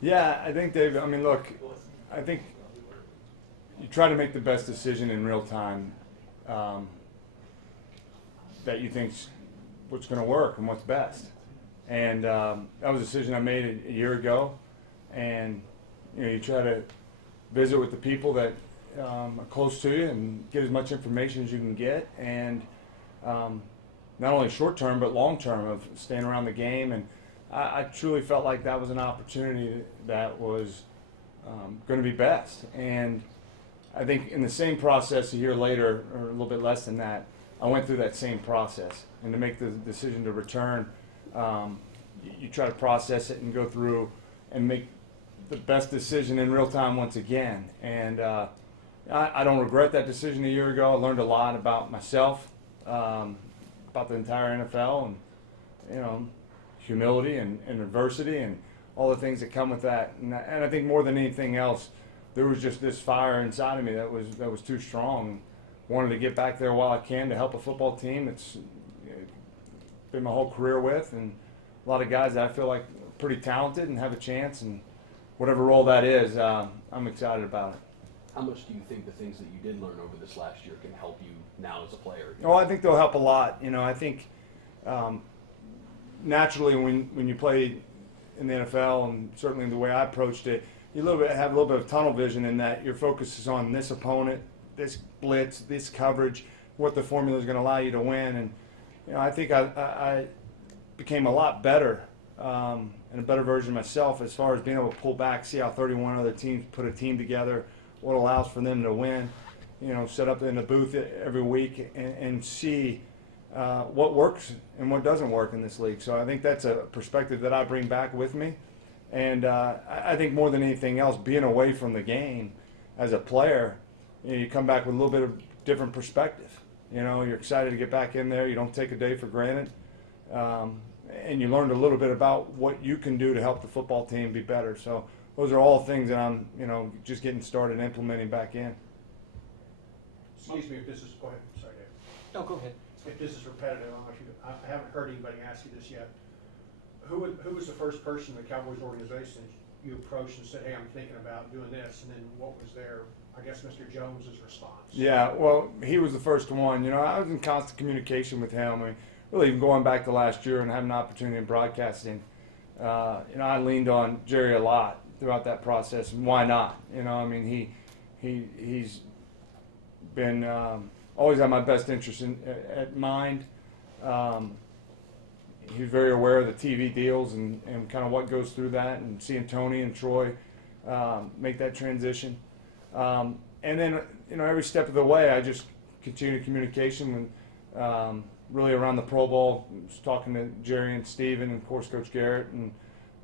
Yeah, I think Dave. I mean, look, I think you try to make the best decision in real time um, that you think's what's going to work and what's best. And that was a decision I made a year ago. And you try to visit with the people that are close to you and get as much information as you can get. And not only short term but long term of staying around the game. And I truly felt like that was an opportunity that was going to be best. And I think in the same process a year later, or a little bit less than that, I went through that same process. And to make the decision to return, you try to process it and go through and make the best decision in real time once again. And I don't regret that decision a year ago. I learned a lot about myself, about the entire NFL, and humility and adversity and all the things that come with that. And I think more than anything else, there was just this fire inside of me that was too strong. Wanted to get back there while I can to help a football team. It's been my whole career with, and a lot of guys that I feel like are pretty talented and have a chance, and whatever role that is, I'm excited about it. How much do you think the things that you did learn over this last year can help you now as a player? Oh, I think they'll help a lot. I think naturally when you play in the NFL, and certainly the way I approached it, you have a little bit of tunnel vision in that your focus is on this opponent, this blitz, this coverage, what the formula is going to allow you to win. And I think I became a lot better and a better version of myself as far as being able to pull back, see how 31 other teams put a team together, what allows for them to win. Set up in the booth every week and see what works and what doesn't work in this league. So I think that's a perspective that I bring back with me. And I think more than anything else, being away from the game as a player, you come back with a little bit of different perspective. You're excited to get back in there. You don't take a day for granted. And you learned a little bit about what you can do to help the football team be better. So those are all things that I'm, just getting started implementing back in. Excuse me if this is, go ahead, sorry Dave. No, go ahead. If this is repetitive, I haven't heard anybody ask you this yet. Who was the first person in the Cowboys organization you approached and said, hey, I'm thinking about doing this, and then what was their, I guess, Mr. Jones's response? Yeah, well, he was the first one. I was in constant communication with him. Really even going back to last year and having an opportunity in broadcasting. I leaned on Jerry a lot throughout that process. And why not? He's been always had my best interest at mind. He's very aware of the TV deals and kind of what goes through that, and seeing Tony and Troy make that transition. And then, every step of the way, I just continued communication and really around the Pro Bowl, was talking to Jerry and Steven and, of course, Coach Garrett. And,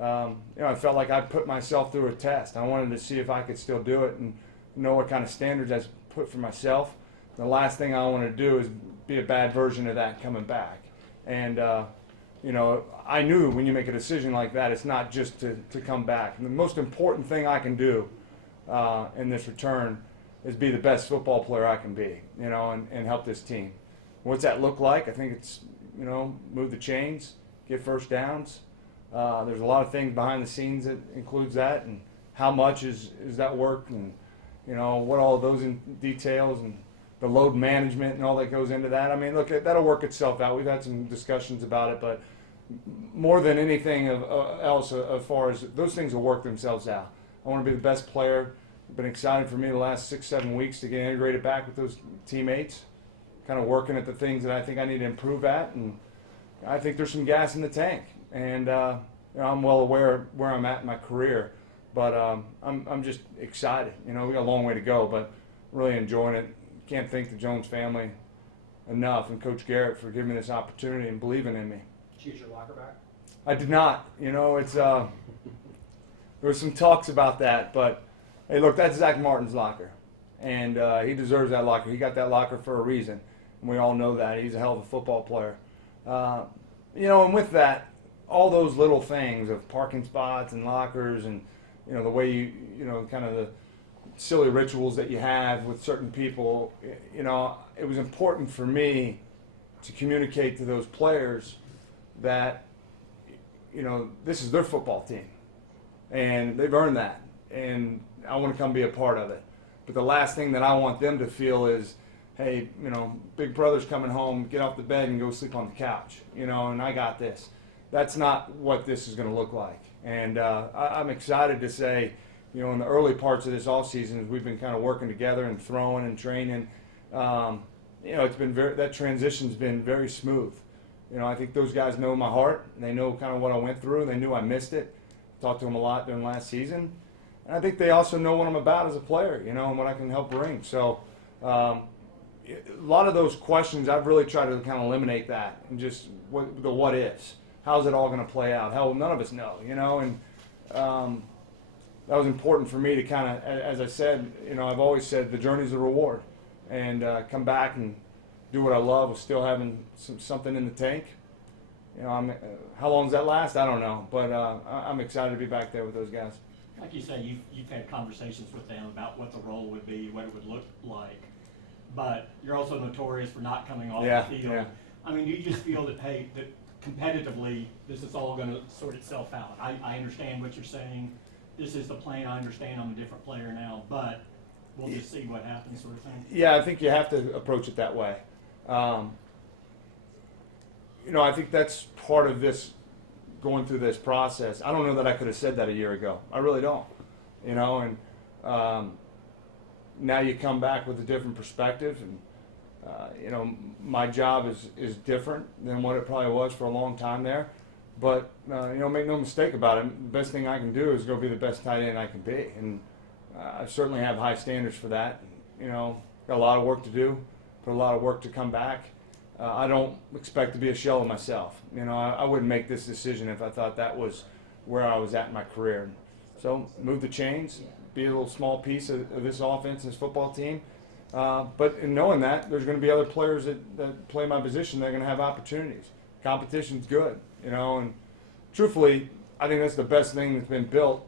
I felt like I put myself through a test. I wanted to see if I could still do it and know what kind of standards I put for myself. The last thing I want to do is be a bad version of that coming back. And, I knew when you make a decision like that, it's not just to come back. And the most important thing I can do in this return is be the best football player I can be, and help this team. What's that look like? I think it's, move the chains, get first downs. There's a lot of things behind the scenes that includes that, and how much is that work, and, what all of those in details, and the load management and all that goes into that. Look, that'll work itself out. We've had some discussions about it, but more than anything else, as far as those things will work themselves out. I want to be the best player. It's been exciting for me the last 6-7 weeks to get integrated back with those teammates, kind of working at the things that I think I need to improve at, and I think there's some gas in the tank. And I'm well aware of where I'm at in my career, but I'm just excited. We got a long way to go, but really enjoying it. Can't thank the Jones family enough, and Coach Garrett for giving me this opportunity and believing in me. Did you get your locker back? I did not. It's there was some talks about that, but hey, look, that's Zach Martin's locker, and he deserves that locker. He got that locker for a reason, and we all know that. He's a hell of a football player. And with that, all those little things of parking spots and lockers, and the way you kind of the silly rituals that you have with certain people, it was important for me to communicate to those players that, this is their football team. and they've earned that, and I want to come be a part of it. But the last thing that I want them to feel is, hey, big brother's coming home, get off the bed and go sleep on the couch, and I got this. That's not what this is going to look like. And I'm excited to say, in the early parts of this off season, as we've been kind of working together and throwing and training, it's been that transition's been very smooth. I think those guys know my heart. They know kind of what I went through. They knew I missed it. Talked to them a lot during last season. And I think they also know what I'm about as a player, and what I can help bring. So a lot of those questions, I've really tried to kind of eliminate that and just the what ifs. How's it all going to play out? Hell, none of us know, and that was important for me to kind of, as I said, I've always said the journey's a reward, and come back and do what I love with still having something in the tank. How long does that last? I don't know, but I'm excited to be back there with those guys. Like you say, you've had conversations with them about what the role would be, what it would look like, but you're also notorious for not coming off the field. Yeah. I mean, do you just feel that, hey, that competitively this is all going to sort itself out? I understand what you're saying. This is the plan. I understand I'm a different player now, but we'll just see what happens, sort of thing. Yeah, I think you have to approach it that way. I think that's part of this, going through this process. I don't know that I could have said that a year ago. I really don't. And now you come back with a different perspective, and my job is different than what it probably was for a long time there. But make no mistake about it. The best thing I can do is go be the best tight end I can be, and I certainly have high standards for that. Got a lot of work to do, put a lot of work to come back. I don't expect to be a shell of myself. I wouldn't make this decision if I thought that was where I was at in my career. So move the chains, be a little small piece of this offense, this football team. But in knowing that, there's going to be other players that play my position that are going to have opportunities. Competition's good, and truthfully, I think that's the best thing that's been built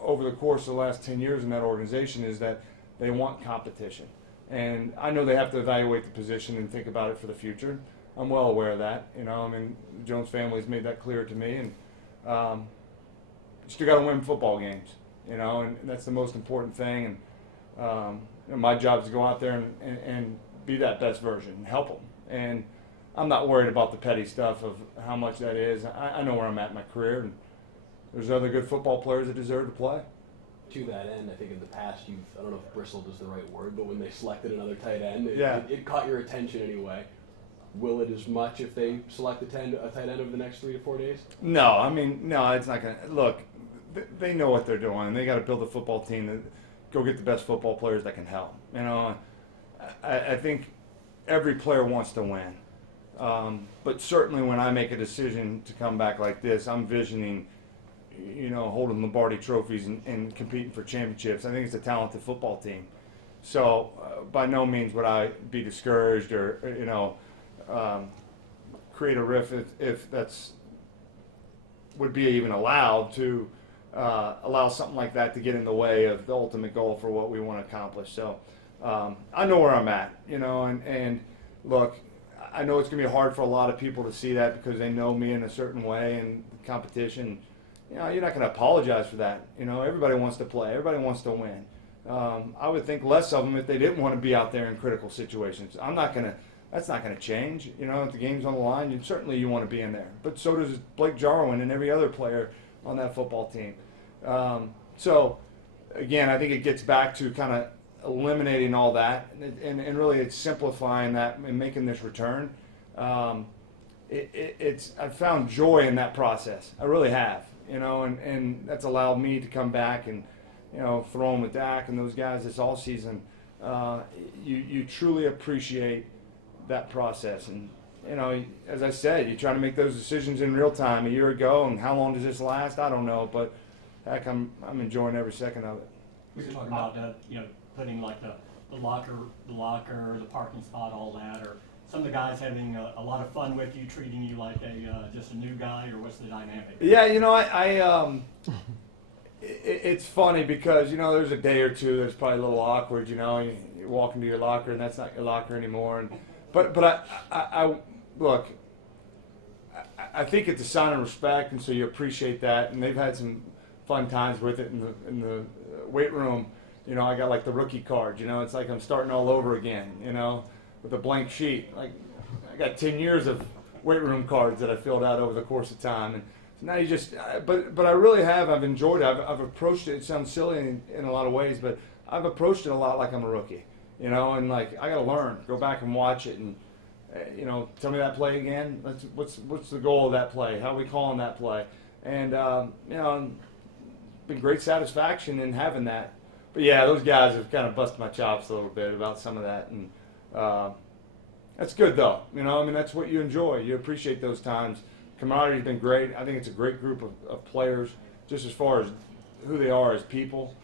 over the course of the last 10 years in that organization, is that they want competition. And I know they have to evaluate the position and think about it for the future. I'm well aware of that. The Jones family has made that clear to me, and you still got to win football games, and that's the most important thing. And my job is to go out there and be that best version and help them. And I'm not worried about the petty stuff of how much that is. I know where I'm at in my career, and there's other good football players that deserve to play. To that end, I think in the past I don't know if bristled is the right word, but when they selected another tight end, it caught your attention anyway. Will it as much if they select a tight end over the next 3 to 4 days? No, it's not going to. Look, they know what they're doing, and they got to build a football team that go get the best football players that can help. I think every player wants to win. But certainly when I make a decision to come back like this, I'm visioning, holding Lombardi trophies and competing for championships. I think it's a talented football team. So by no means would I be discouraged or, create a rift if that's would be even allowed to allow something like that to get in the way of the ultimate goal for what we want to accomplish. So I know where I'm at, and look, I know it's going to be hard for a lot of people to see that because they know me in a certain way and competition. You're not going to apologize for that. Everybody wants to play. Everybody wants to win. I would think less of them if they didn't want to be out there in critical situations. That's not going to change. If the game's on the line, certainly you want to be in there. But so does Blake Jarwin and every other player on that football team. So, again, I think it gets back to kind of eliminating all that and really it's simplifying that and making this return. I've found joy in that process. I really have. And that's allowed me to come back and, throw them with Dak and those guys this all season. You truly appreciate that process. And, as I said, you try to make those decisions in real time a year ago, and how long does this last? I don't know, but heck, I'm enjoying every second of it. We were talking about, putting like the locker, the parking spot, all that, or some of the guys having a lot of fun with you, treating you like just a new guy, or what's the dynamic? Yeah, it's funny because, there's a day or two that's probably a little awkward, you walk into your locker and that's not your locker anymore. But I look, I think it's a sign of respect, and so you appreciate that. And they've had some fun times with it in the weight room. You know, I got like the rookie cards. You know, it's like I'm starting all over again. You know, with a blank sheet. Like I got 10 years of weight room cards that I filled out over the course of time, and so now you just. But I really have. I've enjoyed it. I've approached it. It sounds silly in a lot of ways, but I've approached it a lot like I'm a rookie. You know, and like I got to learn. Go back and watch it, and you know, tell me that play again. What's the goal of that play? How are we calling that play? And you know, been great satisfaction in having that. But yeah, those guys have kind of busted my chops a little bit about some of that, and that's good though. You know, I mean, that's what you enjoy. You appreciate those times. Camaradere's been great. I think it's a great group of players, just as far as who they are as people.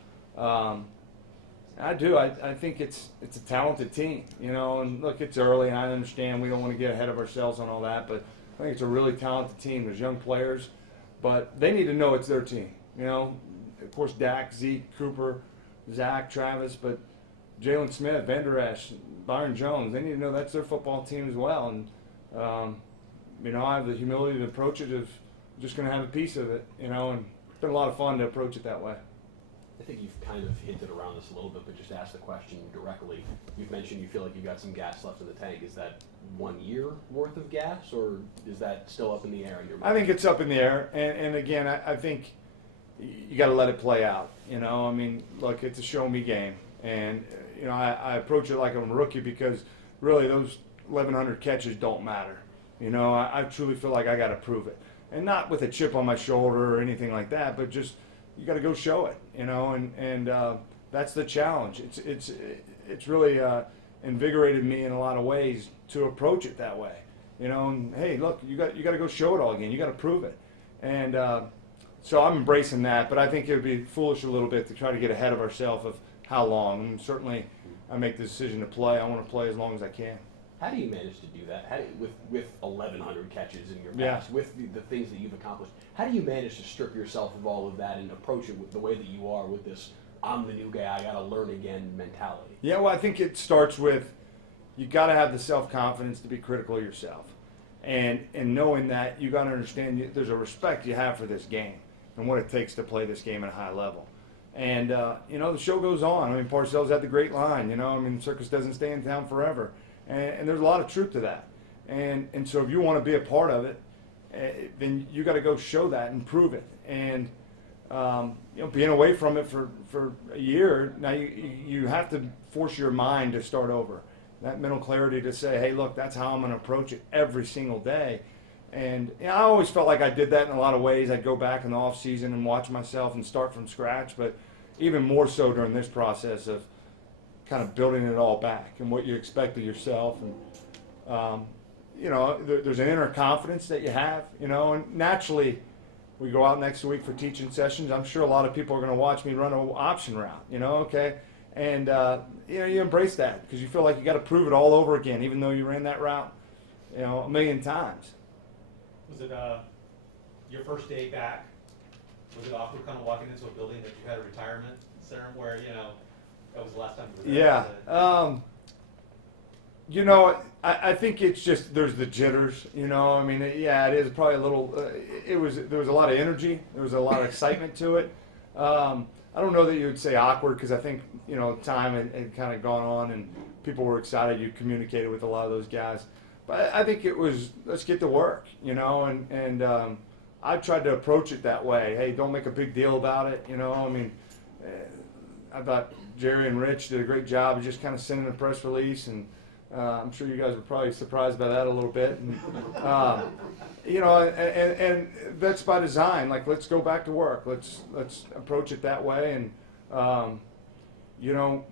I do. I think it's a talented team. You know, and look, it's early, and I understand we don't want to get ahead of ourselves on all that, but I think it's a really talented team. There's young players, but they need to know it's their team. You know, of course, Dak, Zeke, Cooper, Zach, Travis, but Jalen Smith, Vander Esch, Byron Jones, they need to know that's their football team as well. And, you know, I have the humility to approach it of just going to have a piece of it, you know, and it's been a lot of fun to approach it that way. I think you've kind of hinted around this a little bit, but just ask the question directly. You've mentioned you feel like you've got some gas left in the tank. Is that 1 year worth of gas, or is that still up in the air in your mind? I think it's up in the air, and again, I think you got to let it play out. You know, I mean, look, it's a show me game, and you know, I approach it like I'm a rookie because really those 1,100 catches don't matter. You know, I truly feel like I got to prove it, and not with a chip on my shoulder or anything like that, but just you got to go show it. You know, and that's the challenge. It's really invigorated me in a lot of ways to approach it that way. You know, and hey, look, you got to go show it all again. You got to prove it, and so I'm embracing that. But I think it would be foolish a little bit to try to get ahead of ourselves of how long. And certainly, I make the decision to play. I want to play as long as I can. How do you manage to do that? How do you, with 1,100 catches in your past, with the things that you've accomplished, how do you manage to strip yourself of all of that and approach it with the way that you are with this I'm the new guy, I got to learn again mentality? Yeah, well, I think it starts with you got to have the self-confidence to be critical of yourself. And knowing that, you got to understand there's a respect you have for this game and what it takes to play this game at a high level. And, you know, the show goes on. I mean, Parcells had the great line, you know, I mean, circus doesn't stay in town forever. And there's a lot of truth to that. And so if you want to be a part of it, then you got to go show that and prove it. And, you know, being away from it for a year, now you have to force your mind to start over. That mental clarity to say, hey, look, that's how I'm going to approach it every single day. And you know, I always felt like I did that in a lot of ways. I'd go back in the off season and watch myself and start from scratch, but even more so during this process of kind of building it all back and what you expect of yourself. And, you know, there's an inner confidence that you have, you know, and naturally we go out next week for teaching sessions. I'm sure a lot of people are going to watch me run an option route, you know, okay? And, you know, you embrace that because you feel like you got to prove it all over again, even though you ran that route, you know, 1,000,000 times. Was it your first day back? Was it awkward kind of walking into a building that you had a retirement ceremony where, you know, that was the last time you were there? Yeah. You know, I think it's just there's the jitters. You know, I mean, yeah, it is probably a little. There was a lot of energy. There was a lot of excitement to it. I don't know that you would say awkward because I think you know time had kind of gone on and people were excited. You communicated with a lot of those guys, but I think it was let's get to work. You know, and I tried to approach it that way. Hey, don't make a big deal about it. You know, I mean, I thought Jerry and Rich did a great job of just kind of sending a press release and. I'm sure you guys were probably surprised by that a little bit, and, you know, and that's by design. Like, let's go back to work. Let's approach it that way, and you know,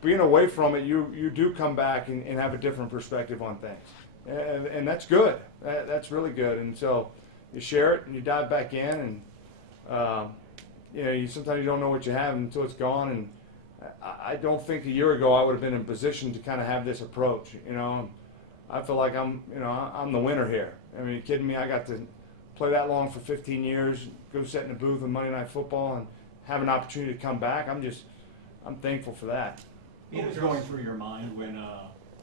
being away from it, you do come back and have a different perspective on things, and that's good. That's really good. And so you share it and you dive back in, and you know, sometimes you don't know what you have until it's gone. And I don't think a year ago I would have been in a position to kind of have this approach. You know, I feel like I'm the winner here. I mean, are you kidding me? I got to play that long for 15 years, go sit in the booth on Monday Night Football, and have an opportunity to come back. I'm thankful for that. What was going through your mind when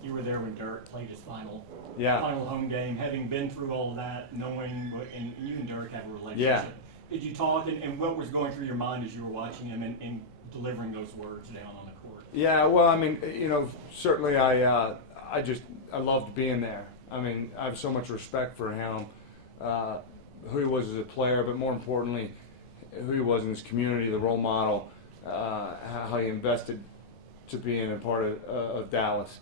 you were there when Dirk played his final Yeah. home game, having been through all of that, knowing what, and you and Dirk have a relationship. Yeah. Did you talk, and what was going through your mind as you were watching him and delivering those words down on the court? Yeah, well, I mean, certainly I loved being there. I mean, I have so much respect for him, who he was as a player, but more importantly, who he was in his community, the role model, how he invested to being a part of Dallas.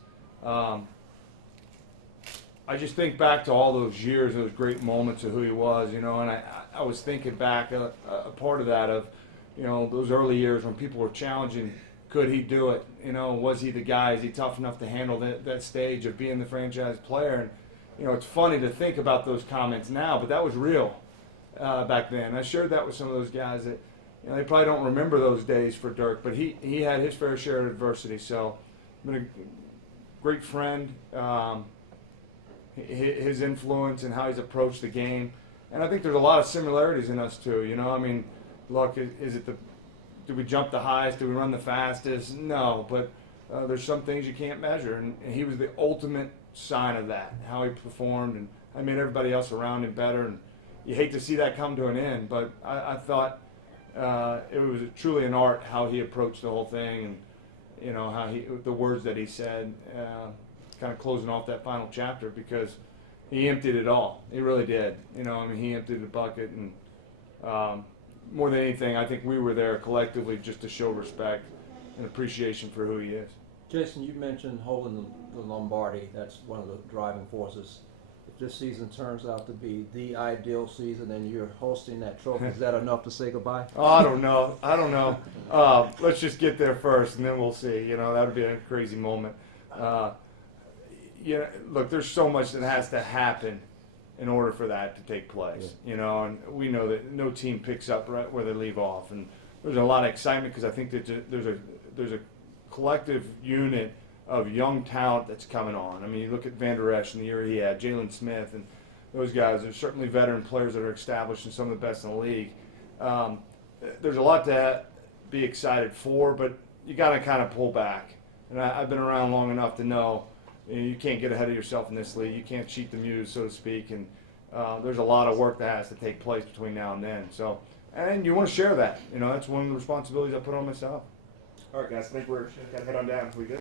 I just think back to all those years, those great moments of who he was, and I was thinking back, a part of that of, those early years when people were challenging, could he do it? Was he the guy? Is he tough enough to handle that stage of being the franchise player? And, it's funny to think about those comments now, but that was real back then. I shared that with some of those guys that, they probably don't remember those days for Dirk, but he had his fair share of adversity. So, been a great friend. His influence and how he's approached the game, and I think there's a lot of similarities in us too. I mean, look, is it do we jump the highest? Do we run the fastest? No, but there's some things you can't measure, and he was the ultimate sign of that. How he performed, and I made everybody else around him better. And you hate to see that come to an end, but I thought it was truly an art how he approached the whole thing, and how the words that he said. Kind of closing off that final chapter, because he emptied it all. He really did. He emptied the bucket, and more than anything, I think we were there collectively just to show respect and appreciation for who he is. Jason, you mentioned holding the Lombardi. That's one of the driving forces. If this season turns out to be the ideal season and you're hosting that trophy, is that enough to say goodbye? Oh, I don't know. Let's just get there first, and then we'll see. That would be a crazy moment. Look, there's so much that has to happen in order for that to take place. Yeah. And we know that no team picks up right where they leave off, and there's a lot of excitement because I think that there's a collective unit of young talent that's coming on. I mean, you look at Van Der Esch and the year he had, Jalen Smith, and those guys. There's certainly veteran players that are established and some of the best in the league. There's a lot to be excited for, but you got to kind of pull back. And I've been around long enough to know. You can't get ahead of yourself in this league. You can't cheat the muse, so to speak. And there's a lot of work that has to take place between now and then. So, and you want to share that. That's one of the responsibilities I put on myself. All right, guys. I think we're got to head on down. We good?